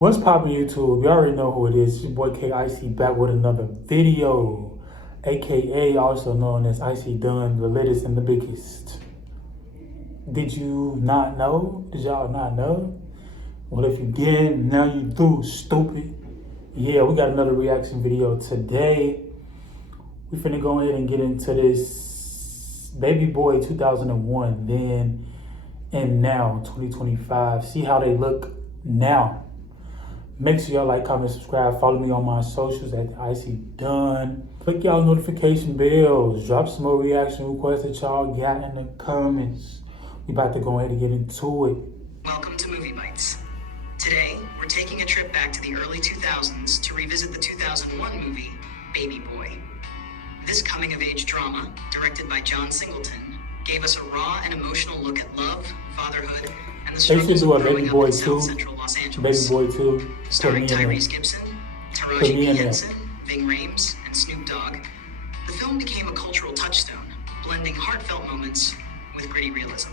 What's poppin' YouTube? You already know who it is. It's your boy Icyy back with another video, aka also known as Icyy Done, the latest and the biggest. Did you not know? Did y'all not know? Well, if you did, now you do, stupid. Yeah, we got another reaction video today. We finna go ahead and get into this Baby Boy 2001, then and now 2025. See how they look now. Make sure y'all like, comment, subscribe. Follow me on my socials at Icyy Done. Click y'all notification bells. Drop some more reaction requests that y'all got in the comments. We about to go ahead and get into it. Welcome to Movie Bites. Today, we're taking a trip back to the early 2000s to revisit the 2001 movie, Baby Boy. This coming-of-age drama, directed by John Singleton, gave us a raw and emotional look at love, fatherhood, and the struggles of growing up in South Central Los Angeles. Baby Boy 2. Starring Tyrese Gibson, Taraji P. Henson, Ving Rhames, and Snoop Dogg, the film became a cultural touchstone, blending heartfelt moments with gritty realism.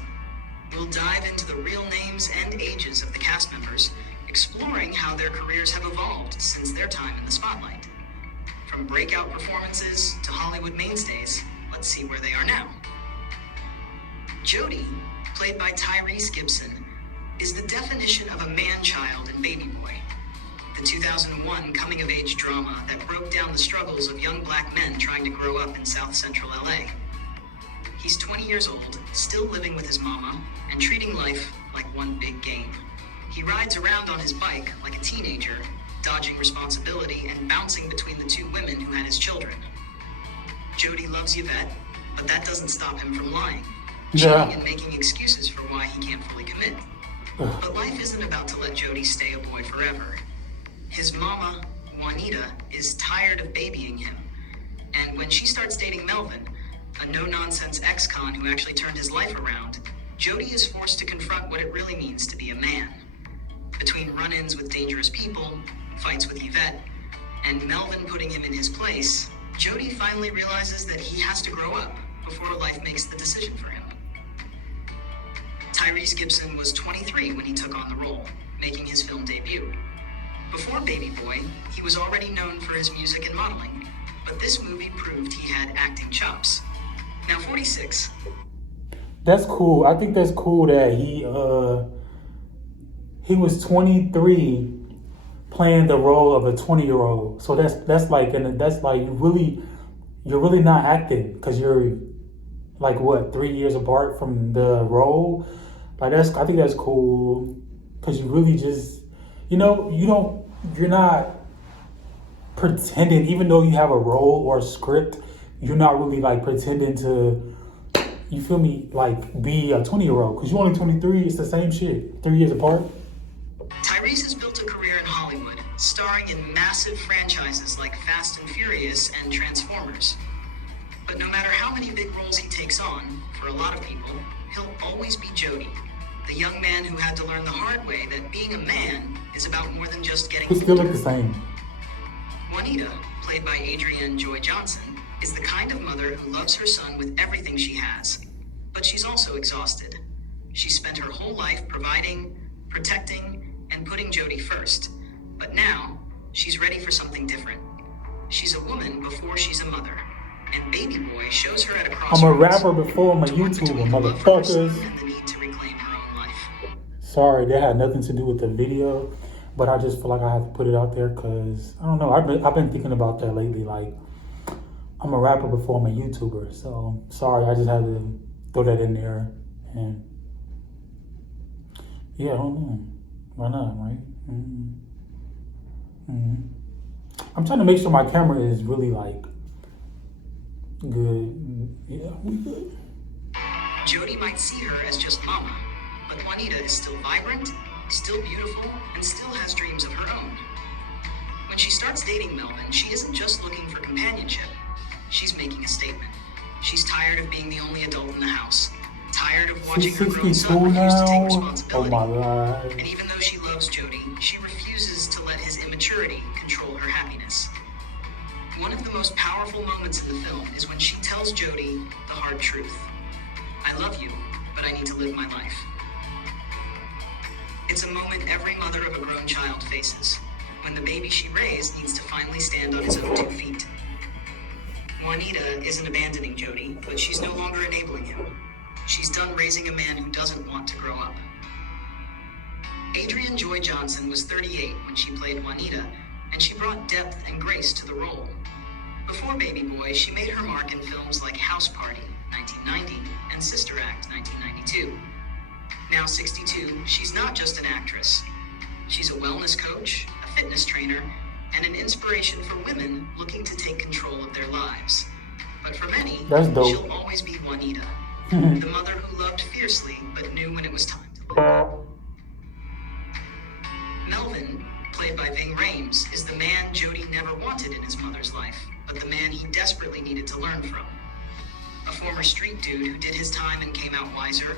We'll dive into the real names and ages of the cast members, exploring how their careers have evolved since their time in the spotlight. From breakout performances to Hollywood mainstays, let's see where they are now. Jody, played by Tyrese Gibson, is the definition of a man-child in Baby Boy, the 2001 coming-of-age drama that broke down the struggles of young black men trying to grow up in South Central LA. He's 20 years old, still living with his mama, and treating life like one big game. He rides around on his bike like a teenager, dodging responsibility and bouncing between the two women who had his children. Jody loves Yvette, but that doesn't stop him from lying, cheating and making excuses for why he can't fully commit. But life isn't about to let Jody stay a boy forever. His mama, Juanita, is tired of babying him. And when she starts dating Melvin, a no-nonsense ex-con who actually turned his life around, Jody is forced to confront what it really means to be a man. Between run-ins with dangerous people, fights with Yvette, and Melvin putting him in his place, Jody finally realizes that he has to grow up before life makes the decision for him. Tyrese Gibson was 23 when he took on the role, making his film debut. Before Baby Boy, he was already known for his music and modeling, but this movie proved he had acting chops. Now 46. That's cool. I think that's cool that he was 23 playing the role of a 20-year-old. So that's like you're really not acting because you're like what, 3 years apart from the role. Like I think that's cool because you really just, you're not pretending, even though you have a role or a script, you're not really like pretending to, you feel me, like be a 20-year-old because you're only 23. It's the same shit, 3 years apart. Tyrese has built a career in Hollywood, starring in massive franchises like Fast and Furious and Transformers. But no matter how many big roles he takes on, for a lot of people, he'll always be Jody, the young man who had to learn the hard way that being a man is about more than just getting He still look the same. Juanita, played by Adrienne Joy Johnson, is the kind of mother who loves her son with everything she has. But she's also exhausted. She spent her whole life providing, protecting, and putting Jody first. But now, she's ready for something different. She's a woman before she's a mother. And Baby Boy shows her at a crossroads. I'm a rapper before I'm a YouTuber, motherfuckers. And the need to reclaim her own life. Sorry, that had nothing to do with the video, but I just feel like I have to put it out there because, I don't know, I've been thinking about that lately. Like, I'm a rapper before I'm a YouTuber, so sorry, I just had to throw that in there. And yeah, I don't know. Why not, right? I'm trying to make sure my camera is really like good. Yeah, we good. Jody might see her as just mama, but Juanita is still vibrant, still beautiful, and still has dreams of her own. When she starts dating Melvin, she isn't just looking for companionship. She's making a statement. She's tired of being the only adult in the house. Tired of watching her grown son refuse to take responsibility. Oh my God. And even though she loves Jody, she refuses to let his immaturity control her happiness. One of the most powerful moments in the film is when she tells Jody the hard truth. I love you, but I need to live my life. It's a moment every mother of a grown child faces, when the baby she raised needs to finally stand on his own 2 feet. Juanita isn't abandoning Jody, but she's no longer enabling him. She's done raising a man who doesn't want to grow up. Adrienne Joy Johnson was 38 when she played Juanita, and she brought depth and grace to the role. Before Baby Boy, she made her mark in films like House Party, 1990, and Sister Act, 1992. Now 62, she's not just an actress. She's a wellness coach, a fitness trainer, and an inspiration for women looking to take control of their lives. But for many, she'll always be Juanita, the mother who loved fiercely but knew when it was time to let go. Melvin, played by Ving Rhames, is the man Jody never wanted in his mother's life, but the man he desperately needed to learn from. A former street dude who did his time and came out wiser,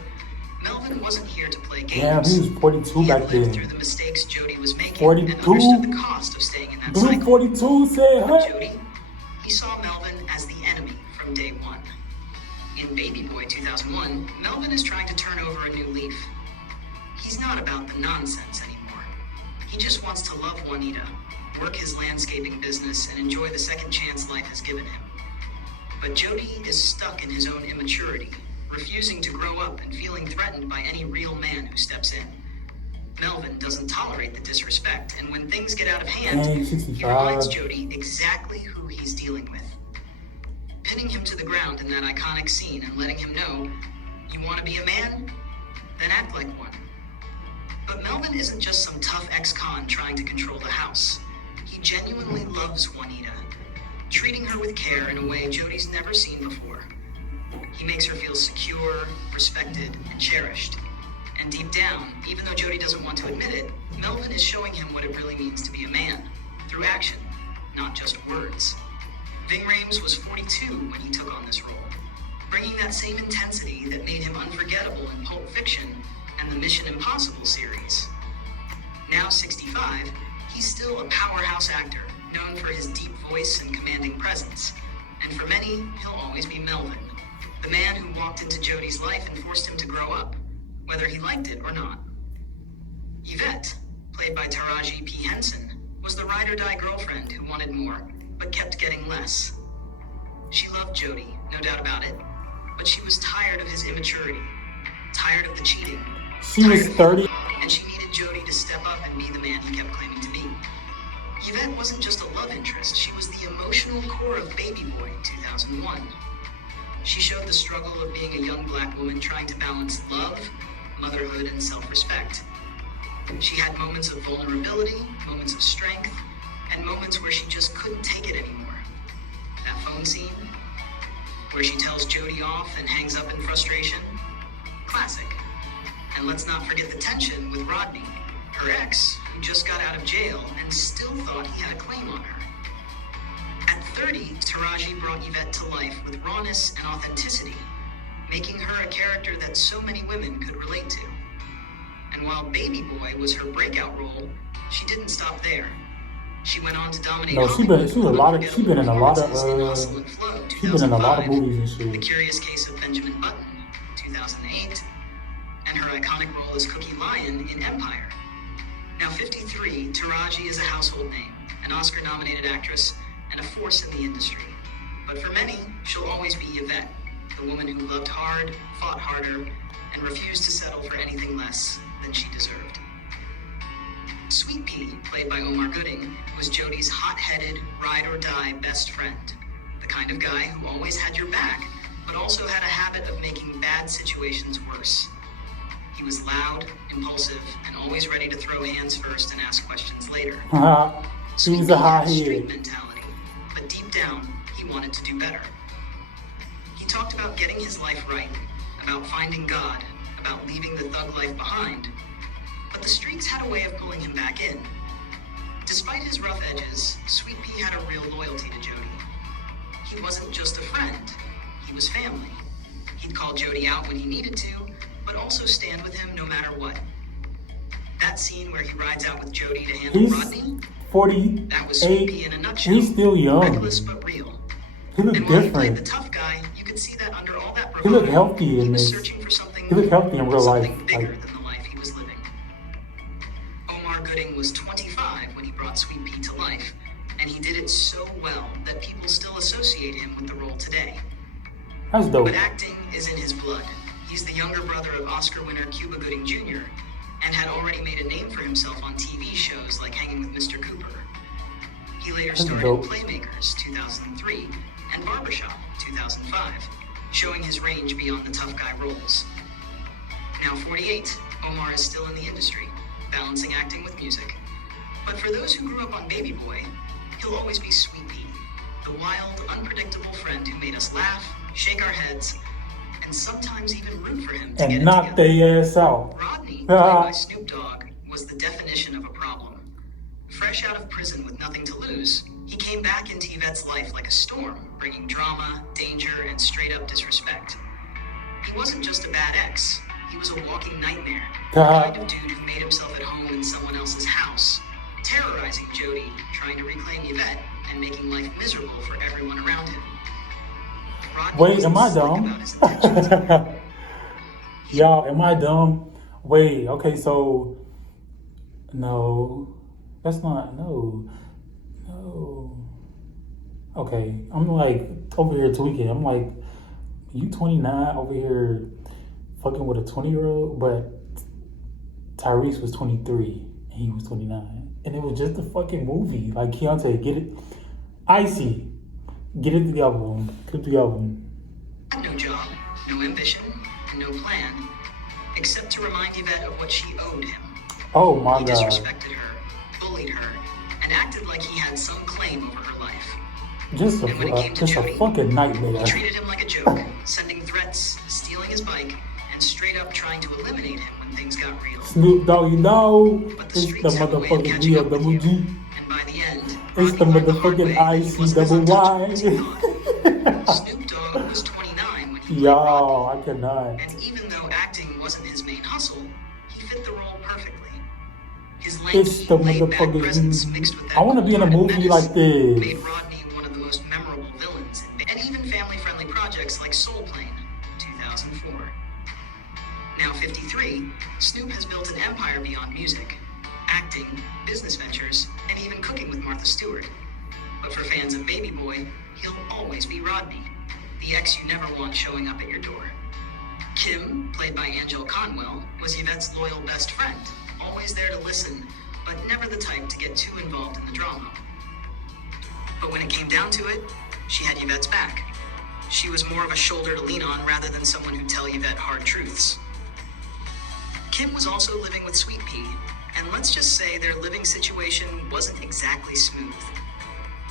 Melvin wasn't here to play games. Yeah, he was 42 he back had lived then. through the mistakes Jody was making 42? and understood the cost of staying in that Blue cycle. 42 said, huh? Jody, he saw Melvin as the enemy from day one. In Baby Boy 2001, Melvin is trying to turn over a new leaf. He's not about the nonsense anymore. He just wants to love Juanita, work his landscaping business, and enjoy the second chance life has given him. But Jody is stuck in his own immaturity, refusing to grow up and feeling threatened by any real man who steps in. Melvin doesn't tolerate the disrespect, and when things get out of hand, he reminds Jody exactly who he's dealing with. Pinning him to the ground in that iconic scene and letting him know, you want to be a man? Then act like one. But Melvin isn't just some tough ex-con trying to control the house. He genuinely loves Juanita, treating her with care in a way Jody's never seen before. He makes her feel secure, respected, and cherished. And deep down, even though Jody doesn't want to admit it, Melvin is showing him what it really means to be a man, through action, not just words. Ving Rhames was 42 when he took on this role, bringing that same intensity that made him unforgettable in Pulp Fiction and the Mission Impossible series. Now 65, he's still a powerhouse actor, known for his deep voice and commanding presence. And for many, he'll always be Melvin, the man who walked into Jody's life and forced him to grow up, whether he liked it or not. Yvette, played by Taraji P. Henson, was the ride-or-die girlfriend who wanted more, but kept getting less. She loved Jody, no doubt about it, but she was tired of his immaturity, tired of the cheating. She was 30. And she needed Jody to step up and be the man he kept claiming to be. Yvette wasn't just a love interest, she was the emotional core of Baby Boy 2001. She showed the struggle of being a young black woman trying to balance love, motherhood, and self-respect. She had moments of vulnerability, moments of strength, and moments where she just couldn't take it anymore. That phone scene, where she tells Jody off and hangs up in frustration, classic. And let's not forget the tension with Rodney, her ex, who just got out of jail and still thought he had a claim on her. At 30, Taraji brought Yvette to life with rawness and authenticity, making her a character that so many women could relate to. And while Baby Boy was her breakout role, she didn't stop there. She went on to dominate. No, she been in a lot of movies and shit. The Curious Case of Benjamin Button, 2008, and her iconic role as Cookie Lion in Empire. Now 53, Taraji is a household name, an Oscar-nominated actress, and a force in the industry. But for many, she'll always be Yvette, the woman who loved hard, fought harder, and refused to settle for anything less than she deserved. Sweet Pea, played by Omar Gooding, was Jody's hot-headed, ride-or-die best friend, the kind of guy who always had your back, but also had a habit of making bad situations worse. He was loud, impulsive, and always ready to throw hands first and ask questions later. He was a hot street head. mentality, but deep down, he wanted to do better. He talked about getting his life right, about finding God, about leaving the thug life behind. But the streets had a way of pulling him back in. Despite his rough edges, Sweet Pea had a real loyalty to Jody. He wasn't just a friend, he was family. He'd call Jody out when he needed to, but also stand with him no matter what. That scene where he rides out with Jody to handle Rodney, 48. that was Sweet Pea in a nutshell. He's still young. Reckless but real. He looked And while he played different. the tough guy, you could see that under all that He looked bravado, healthy he in was this. searching for something He looked healthy in real life. something bigger Like, than the life he was living. and he did it so well that people still associate him with the role today. That's dope. But acting is in his blood. He's the younger brother of Oscar winner Cuba Gooding Jr. and had already made a name for himself on TV shows like Hanging with Mr. Cooper. He later starred in Playmakers 2003 and Barbershop 2005, showing his range beyond the tough guy roles. Now 48, Omar is still in the industry, balancing acting with music. But for those who grew up on Baby Boy, he'll always be Sweet Pea, the wild, unpredictable friend who made us laugh, shake our heads, and sometimes even root for him to and get it knock together. their ass out. Rodney, played by Snoop Dogg, was the definition of a problem. Fresh out of prison with nothing to lose, he came back into Yvette's life like a storm, bringing drama, danger, and straight-up disrespect. He wasn't just a bad ex, he was a walking nightmare, the kind of dude who made himself at home in someone else's house, terrorizing Jody, trying to reclaim Yvette, and making life miserable for everyone around him. Rodney Wait, wasn't am I slick dumb? about his intentions. Y'all, am I dumb? Wait, okay, so no, that's not no. Okay, I'm like over here tweaking. I'm like, you 29 over here fucking with a 20-year-old, but Tyrese was 23 and he was 29, and it was just a fucking movie. Like Keontae, get it, Icyy, get it together, get it together. No job, no ambition, and no plan, except to remind Yvette of what she owed him. Oh my He god. disrespected her, bullied her, and acted like he had some claim over her life. Just And when it came to a Jody, fucking nightmare. he treated him like a joke, sending threats, stealing his bike, and straight up trying to eliminate him when things got real. Snoop Dogg, you know, But the it's the streets have a way of motherfucking catching up with you, DOWG. and by the end, It's the Rodney learned the hard motherfucking way that he wasn't as untouchable as he ICYY. thought. Snoop Dogg was 29 when he played Rodney. Yo, I cannot. And even though acting wasn't his main hustle, he fit the role perfectly. His It's lanky, the laid-back presence motherfucking. mixed with that I want to be in a cold-hearted movie menace like this. made Rodney one of the most memorable villains, and even family-friendly projects like Soul Plane, 2004. Now 53, Snoop has built an empire beyond music, acting, business ventures, and even cooking with Martha Stewart. But for fans of Baby Boy, he'll always be Rodney, the ex you never want showing up at your door. Kim, played by Angel Conwell, was Yvette's loyal best friend, always there to listen, but never the type to get too involved in the drama. But when it came down to it, she had Yvette's back. She was more of a shoulder to lean on rather than someone who'd tell Yvette hard truths. Kim was also living with Sweet Pea, and let's just say their living situation wasn't exactly smooth.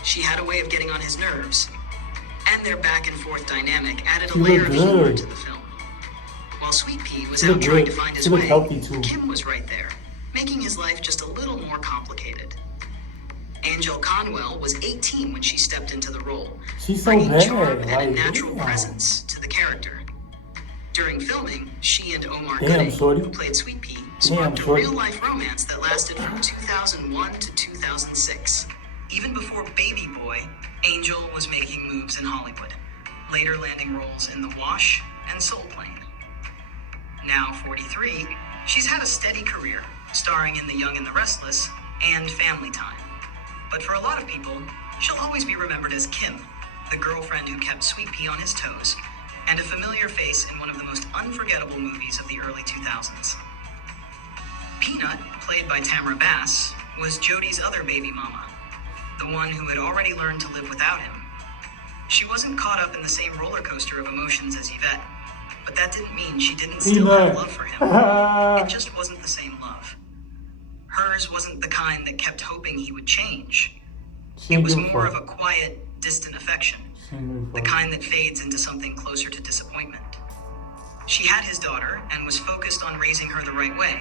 She had a way of getting on his nerves, and their back and forth dynamic added a She layer looked of humor good. to the film. While Sweet Pea was She out looked trying good. to find She his looked way, healthy, too. Kim was right there, making his life just a little more complicated. Angel Conwell was 18 when she stepped into the role, She's so bringing bad. charm and a Like, natural damn. presence to the character. During filming, she and Omar Damn, Gooding, shorty. who played Sweet Pea, sparked a shorty. real-life romance that lasted from 2001 to 2006. Even before Baby Boy, Angel was making moves in Hollywood, later landing roles in The Wash and Soul Plane. Now 43, she's had a steady career, starring in The Young and the Restless and Family Time. But for a lot of people, she'll always be remembered as Kim, the girlfriend who kept Sweet Pea on his toes, and a familiar face in one of the most unforgettable movies of the early 2000s. Peanut, played by Tamara Bass, was Jody's other baby mama, the one who had already learned to live without him. She wasn't caught up in the same roller coaster of emotions as Yvette, but that didn't mean she didn't still have Peanut. love for him. It just wasn't the same love. Hers wasn't the kind that kept hoping he would change. She It ain't was give a more of fuck. a quiet, distant affection, She ain't give a the fuck. kind that fades into something closer to disappointment. She had his daughter and was focused on raising her the right way,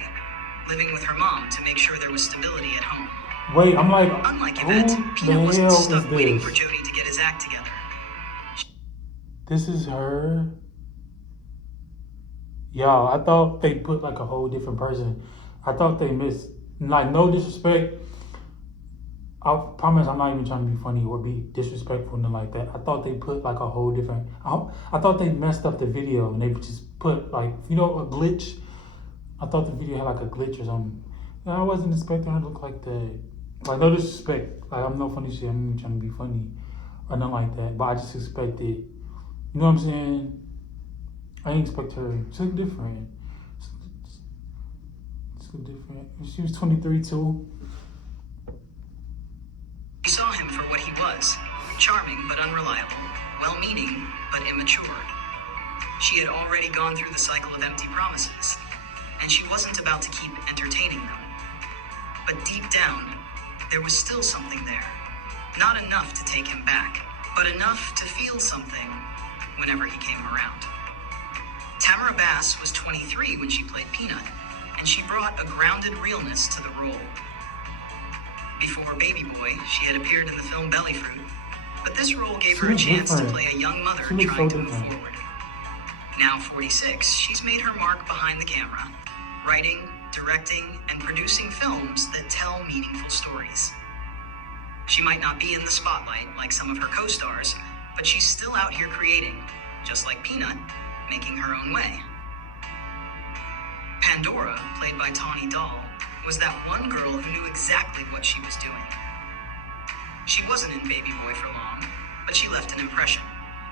living with her mom to make sure there was stability at home. Wait, I'm like, Unlike who Yvette, the Peanut wasn't hell stuck is waiting this? for Jody to get his act together. This is her. Y'all, I thought they put like a whole different person. I thought they missed, like, no disrespect. I promise I'm not even trying to be funny or be disrespectful and like that. I thought they put like a whole different, I thought they messed up the video and they just put like, you know, a glitch. I thought the video had like a glitch or something. I wasn't expecting her to look like that. Like, no disrespect. Like, I'm no funny shit. I'm not trying to be funny or nothing like that. But I just expected, you know what I'm saying? I didn't expect her. She looked different. She looked different. She was 23 too. She saw him for what he was, charming but unreliable, well-meaning but immature. She had already gone through the cycle of empty promises, and she wasn't about to keep entertaining them. But deep down, there was still something there. Not enough to take him back, but enough to feel something whenever he came around. Tamara Bass was 23 when she played Peanut, and she brought a grounded realness to the role. Before Baby Boy, she had appeared in the film Belly Fruit, but this role gave her a chance to play a young mother trying to move forward. Now 46, she's made her mark behind the camera, writing, directing, and producing films that tell meaningful stories. She might not be in the spotlight like some of her co-stars, but she's still out here creating, just like Peanut, making her own way. Pandora, played by Tawny Doll, was that one girl who knew exactly what she was doing. She wasn't in Baby Boy for long, but she left an impression.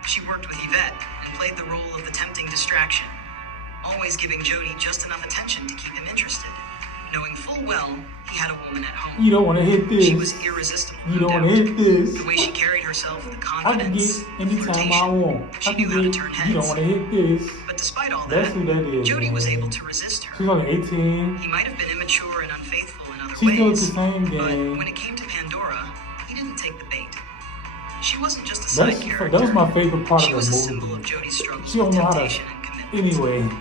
She worked with Yvette and played the role of the tempting distraction, always giving Jody just enough attention to keep him interested, knowing full well he had a woman at home. You don't want to hit this. She was irresistible. You don't want to hit this. The way she carried herself with I confidence, can get anytime I want. she knew how to turn heads. You don't want to hit this. But despite all That's that, who that is. Jody man. was able to resist her. She's only 18. He might have been immature and unfaithful in other She still ways, the same but game. when it came to Pandora, he didn't take the bait. She wasn't just a side character. That was my favorite part She of was a the symbol movie. of Jody's struggles She with don't know how to. temptation and commitment. Anyway.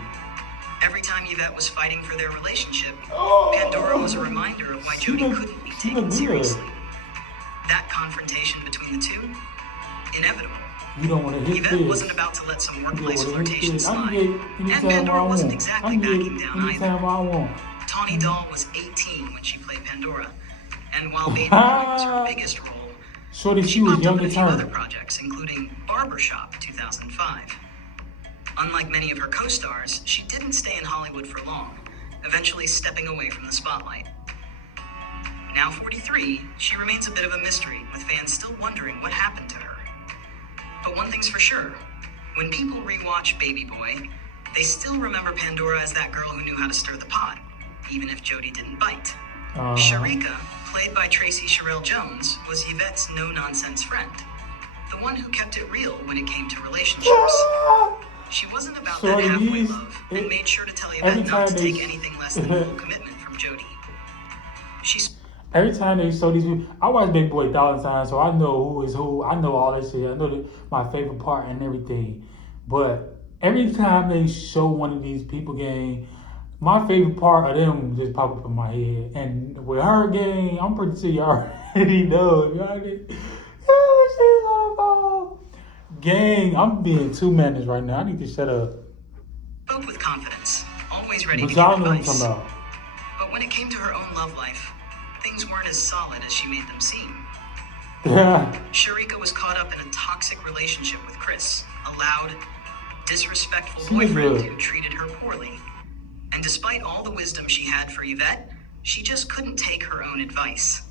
Every time Yvette was fighting for their relationship, Oh, Pandora was a reminder of why she Jody look- couldn't be she taken look good. seriously. That confrontation between the two, inevitable. You don't want to hit Yvette this. wasn't about to let some You don't workplace want to hit flirtation this. I can slide. get And anytime I Pandora wasn't want. exactly I can backing get down either. anytime I want. Tawny Doll was 18 when she played Pandora, and while Baby Boy was her biggest role, Shorty, she she was popped up young in a and few other turned. projects, including Barbershop 2005. Unlike many of her co-stars, she didn't stay in Hollywood for long, eventually stepping away from the spotlight. Now 43, she remains a bit of a mystery, with fans still wondering what happened to her. But one thing's for sure, when people rewatch Baby Boy, they still remember Pandora as that girl who knew how to stir the pot, even if Jody didn't bite. Sharika, played by Tracy Sherrill Jones, was Yvette's no-nonsense friend, the one who kept it real when it came to relationships. She wasn't about that halfway love and made sure to tell Yvette not to take anything less than full commitment from Jody. Every time they show these people, I watch Big Boy 1,000 times, so I know who is who. I know all that shit. I know my favorite part and everything. But every time they show one of these people game, my favorite part of them just pop up in my head. And with her game, I'm pretty sure y'all already know. Y'all did. Gang, I'm being too managed right now. I need to shut up. Spoke with confidence, always ready to But give y'all know what I'm advice. talking about. But when it came to her own love life, things weren't as solid as she made them seem. Sharika was caught up in a toxic relationship with Chris, a loud, disrespectful She was boyfriend good. who treated her poorly. And despite all the wisdom she had for Yvette, she just couldn't take her own advice.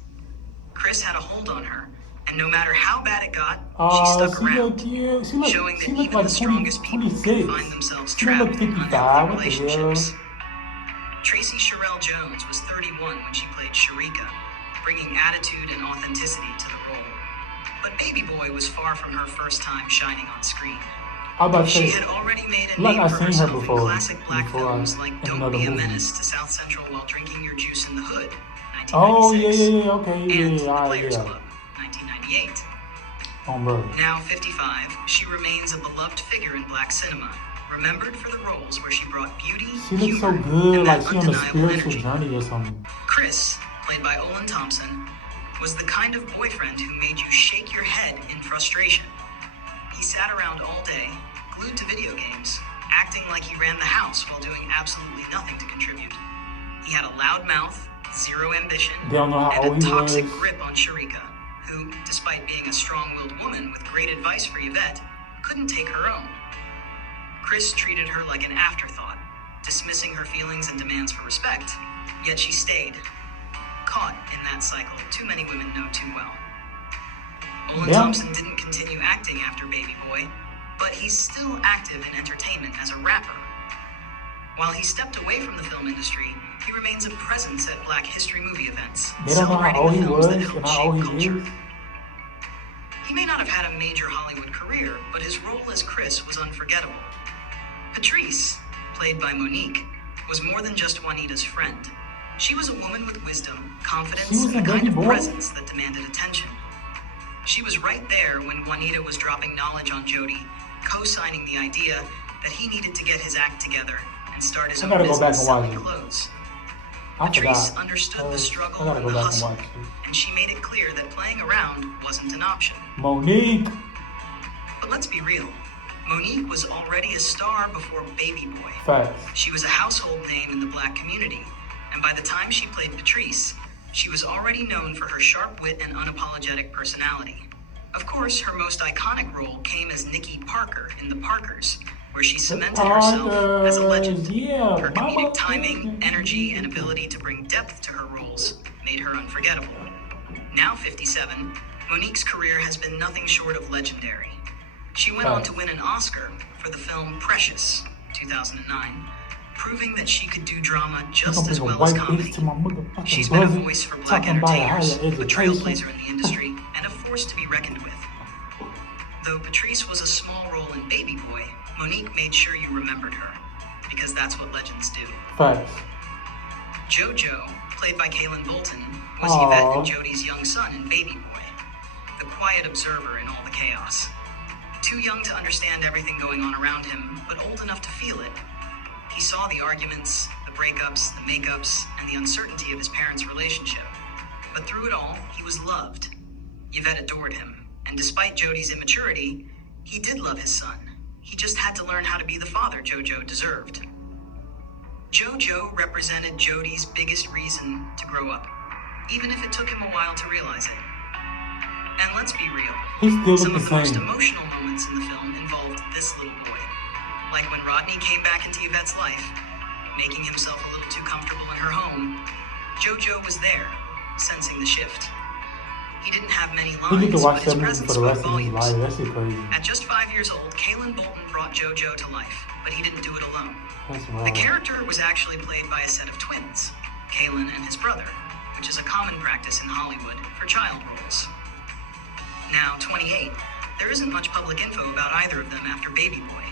Chris had a hold on her, and no matter how bad it got, she stuck She around, look cute. showing that She look even like the strongest people 26. can find themselves She don't look trapped in 55. unhealthy What the hell? relationships. Tracy Sherrill Jones was 31 when she played Sharika, bringing attitude and authenticity to the role. But Baby Boy was far from her first time shining on screen. I was about to She say, had already made a like name I for seen her herself before. in classic black Before films like in Don't another Be a movie. Menace to South Central While Drinking Your Juice in the Hood, 1996. Oh yeah, okay, And yeah, The yeah, Players yeah. Club, 1998. Bro. Now 55, she remains a beloved figure in black cinema, remembered for the roles where she brought beauty, She looks so humor, good, and like that she on a undeniable spiritual energy. journey or something. Chris, played by Olin Thompson, was the kind of boyfriend who made you shake your head in frustration. He sat around all day, glued to video games, acting like he ran the house while doing absolutely nothing to contribute. He had a loud mouth, zero ambition, They don't know how and old a he toxic was. grip on Sharika, who, despite being a strong-willed woman with great advice for Yvette, couldn't take her own. Chris treated her like an afterthought, dismissing her feelings and demands for respect, yet she stayed. caught in that cycle too many women know too well. Olin Yeah. Thompson didn't continue acting after Baby Boy, but he's still active in entertainment as a rapper. While he stepped away from the film industry, he remains a presence at Black History movie events, They don't know how celebrating old the he films was that and helped how old shape he culture. is. He may not have had a major Hollywood career, but his role as Chris was unforgettable. Patrice, played by Monique, was more than just Juanita's friend. She was a woman with wisdom, She confidence, was and a a kind baby of boy? presence that demanded attention. She was right there when Juanita was dropping knowledge on Jody, co-signing the idea that he needed to get his act together and start his I own gotta go back business and watch selling it. clothes. I Patrice forgot. understood the I struggle gotta and go the back and hustle, watch it. and she made it clear that playing around wasn't an option. Monique. But let's be real, Monique was already a star before Baby Boy. Facts. She was a household name in the Black community, and by the time she played Patrice, she was already known for her sharp wit and unapologetic personality. Of course, her most iconic role came as Nikki Parker in The Parkers, where she cemented herself as a legend. Yeah. Her Mama. comedic timing, energy, and ability to bring depth to her roles made her unforgettable. Now 57, Monique's career has been nothing short of legendary. She went on to win an Oscar for the film Precious, 2009, proving that she could do drama just as well as comedy. She's been a voice for Black entertainers, a trailblazer in the industry, and a force to be reckoned with. Though Patrice was a small role in Baby Boy, Monique made sure you remembered her, because that's what legends do. Facts. JoJo, played by Kaylin Bolton, was Aww. Yvette and Jody's young son in Baby Boy, the quiet observer in all the chaos. Too young to understand everything going on around him, but old enough to feel it. He saw the arguments, the breakups, the makeups, and the uncertainty of his parents' relationship. But through it all, he was loved. Yvette adored him, and despite Jody's immaturity, he did love his son. He just had to learn how to be the father JoJo deserved. JoJo represented Jody's biggest reason to grow up, even if it took him a while to realize it. And let's be real, He still some look of the the most same. emotional moments in the film involved this little boy. Like when Rodney came back into Yvette's life, making himself a little too comfortable in her home, JoJo was there, sensing the shift. He didn't have many He need to lines, watch but his that movie presence for the rest spoke of his volumes. life. That shit crazy. At just 5 years old, Kaylin Bolton brought JoJo to life, but he didn't do it alone. That's The wild. character was actually played by a set of twins, Kaylin and his brother, which is a common practice in Hollywood for child roles. Now 28, there isn't much public info about either of them after Baby Boy.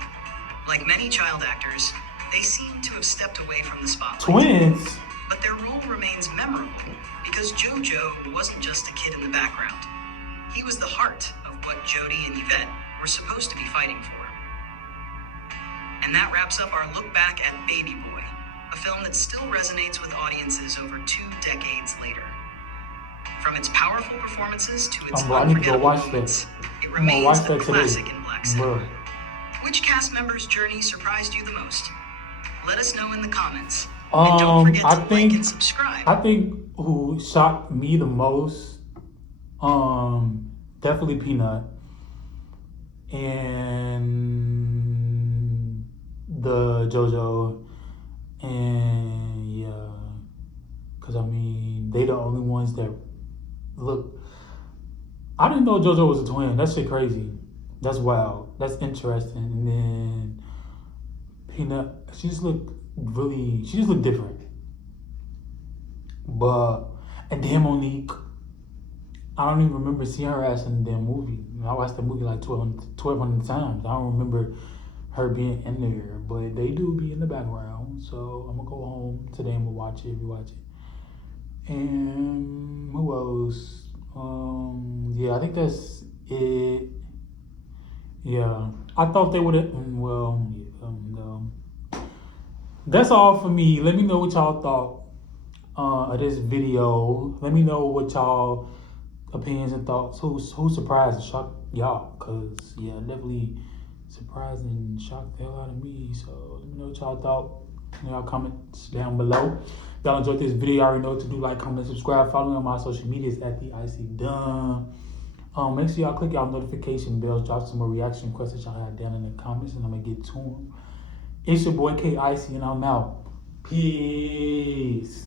Like many child actors, they seem to have stepped away from the spotlight. Twins. But their role remains memorable because JoJo wasn't just a kid in the background. He was the heart of what Jody and Yvette were supposed to be fighting for. And that wraps up our look back at Baby Boy, a film that still resonates with audiences over 2 decades later. From its powerful performances to its I need to go unforgettable watch moments, that. it I'm gonna watch remains a that today. classic in Black cinema. Bruh. Which cast member's journey surprised you the most? Let us know in the comments. And don't forget to I like think and subscribe. who shocked me the most, definitely Peanut, and the JoJo, and yeah, cause I mean they the only ones that look. I didn't know JoJo was a twin. That shit crazy. That's wild. That's interesting. And then Peanut, she just looked different. But, and then Monique, I don't even remember seeing her ass in the damn movie. I watched the movie like 1,200 times. I don't remember her being in there, but they do be in the background. So I'm gonna go home today and rewatch it. And who else? Yeah, I think that's it. Yeah, I thought they would have. Well, yeah, no. That's all for me. Let me know what y'all thought of this video. Let me know what y'all opinions and thoughts. Who surprised and shocked y'all? Cause yeah, definitely surprised and shocked the hell out of me. So let me know what y'all thought. In y'all comments down below. If y'all enjoyed this video, I already know what to do. Like, comment, subscribe, follow me on my social medias at the Icyy Done. Make sure y'all click y'all notification bells, drop some more reaction questions y'all have down in the comments, and I'm gonna get to them. It's your boy Icyy, and I'm out. Peace.